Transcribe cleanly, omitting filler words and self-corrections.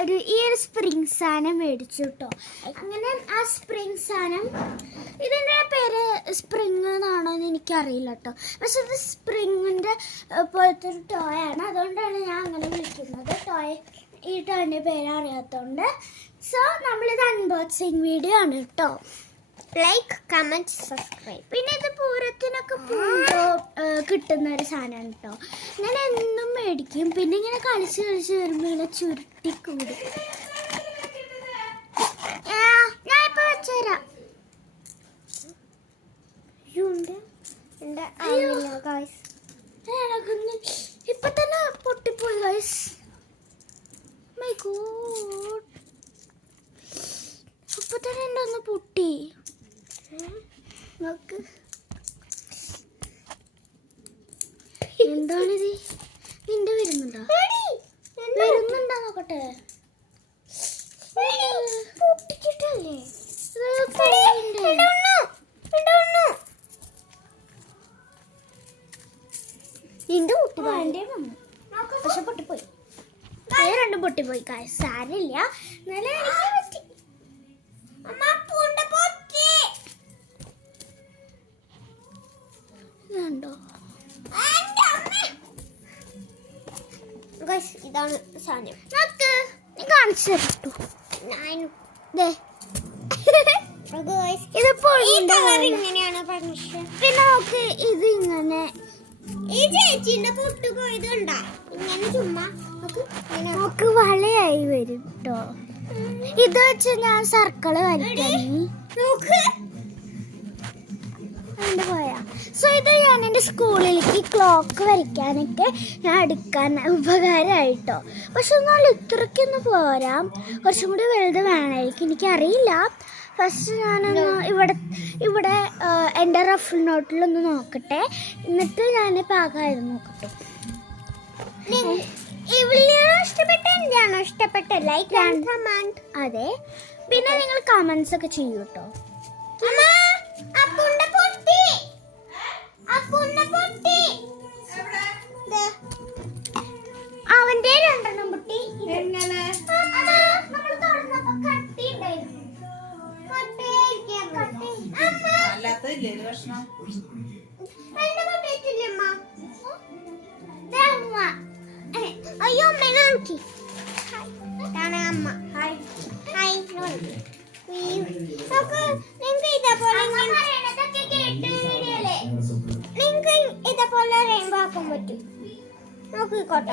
ഈ ഒരു സ്പ്രിങ് സാധനം മേടിച്ചു കേട്ടോ. അങ്ങനെ ആ സ്പ്രിങ് സാധനം, ഇതിൻ്റെ പേര് സ്പ്രിങ് എന്നാണോ എന്ന് എനിക്കറിയില്ല കേട്ടോ. പക്ഷെ ഇത് സ്പ്രിങ്ങിൻ്റെ പോലത്തെ ഒരു ടോയ് ആണ്, അതുകൊണ്ടാണ് ഞാൻ അങ്ങനെ വിളിക്കുന്നത്. ടോയ് ഈ ടോയിൻ്റെ പേര് അറിയാത്തതുകൊണ്ട്. സോ നമ്മളിത് അൺബോക്സിങ് വീഡിയോ ആണ് കേട്ടോ. Like, comment, subscribe. പിന്നെ ഇത് പൂരത്തിനൊക്കെ പോകുമ്പോൾ കിട്ടുന്ന ഒരു സാധനമാണ് കേട്ടോ. ഞാൻ എന്നും മേടിക്കും. പിന്നെ ഇങ്ങനെ കളിച്ച് വരുമ്പോൾ ഇങ്ങനെ ചുരുട്ടിക്കൂടും. ഞാൻ ഇപ്പൊ വെച്ചുതരാം. ഇപ്പൊ തന്നെ പൊട്ടിപ്പോയി ഗൈസ്. മൈ ഗോഡ്, ഇപ്പൊ തന്നെ എൻ്റെ ഒന്ന് പൊട്ടി. നോക്ക്, എന്താണിത്? നിന്റെ വരുന്നുണ്ടോ? വരുന്നുണ്ടോ നോക്കട്ടെ. പൊട്ടിച്ചിട്ടല്ലേ നിന്റെ പൊട്ടി. പക്ഷെ പൊട്ടിപ്പോയി, രണ്ടും പൊട്ടിപ്പോയി. സാരില്ല, എന്നാലും എനിക്ക് പറ്റി. ണ്ടോ ഇതാണ് സാധനം. കാണിച്ചു തരട്ടു. ഇങ്ങനെയാണ് പർമിഷൻ. പിന്നെ നമുക്ക് ഇത് ഇങ്ങനെ ഈ ചേച്ചിന്റെ പൊട്ട് പോയതുണ്ടാ ഇങ്ങനെ ചുമ്മാ നമുക്ക് വളയായി വരും കേട്ടോ. ഇത് വെച്ച് ഞാൻ സർക്കിള് വരയ്ക്കാൻ പോയാ. സോ ഇത് ഞാൻ എൻ്റെ സ്കൂളിലേക്ക് ക്ലോക്ക് വരയ്ക്കാനൊക്കെ ഞാൻ എടുക്കാൻ ഉപകാരമായിട്ടോ. പക്ഷെ എന്നാൽ ഇത്രയ്ക്കൊന്നും പോരാ, കുറച്ചും കൂടി വലുത് വേണമായിരിക്കും. എനിക്കറിയില്ല. ഫസ്റ്റ് ഞാനൊന്ന് ഇവിടെ എൻ്റെ റഫ് നോട്ടിലൊന്ന് നോക്കട്ടെ, എന്നിട്ട് ഞാൻ പാകമായിരുന്നു നോക്കട്ടെ. ഇഷ്ടപ്പെട്ട ലൈക്ക് ആൻഡ് കമന്റ്. അതെ, പിന്നെ നിങ്ങൾ കമന്റ്സ് ഒക്കെ ചെയ്യൂ കേട്ടോ. അവന്റെ രണ്ടെണ്ണം പൊട്ടി. അയ്യോ അമ്മ നോക്കി. അമ്മ ഹായ് ഹായ് നിങ്ങൾക്ക് ഇതേപോലെ റെയിൻബോ ആക്കാൻ പറ്റും. നോക്കിക്കോട്ടെ.